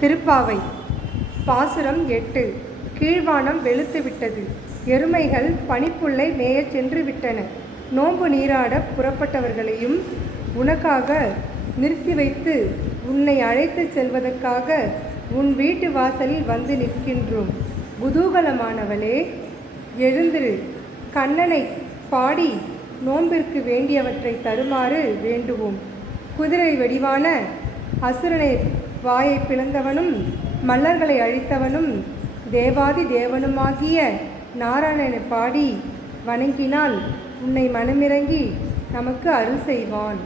திருப்பாவை பாசுரம் 8. கீழ்வானம் வெளுத்து விட்டது, எருமைகள் பனிப்புல்லை மேயச் சென்று விட்டன. நோன்பு நீராட புறப்பட்டவர்களையும் உனக்காக நிறுத்தி வைத்து உன்னை அழைத்து செல்வதற்காக உன் வீட்டு வாசலில் வந்து நிற்கின்றோம். குதூகலமானவளே, எழுந்திரு, கண்ணனை பாடி நோன்பிற்கு வேண்டியவற்றை தருமாறு வேண்டுவோம். குதிரை வடிவான அசுரனை வாயை பிளந்தவனும் மல்லர்களை அழித்தவனும் தேவாதி தேவனுமாகிய நாராயணனை பாடி வணங்கினால் உன்னை மனமிறங்கி நமக்கு அருள் செய்வான்.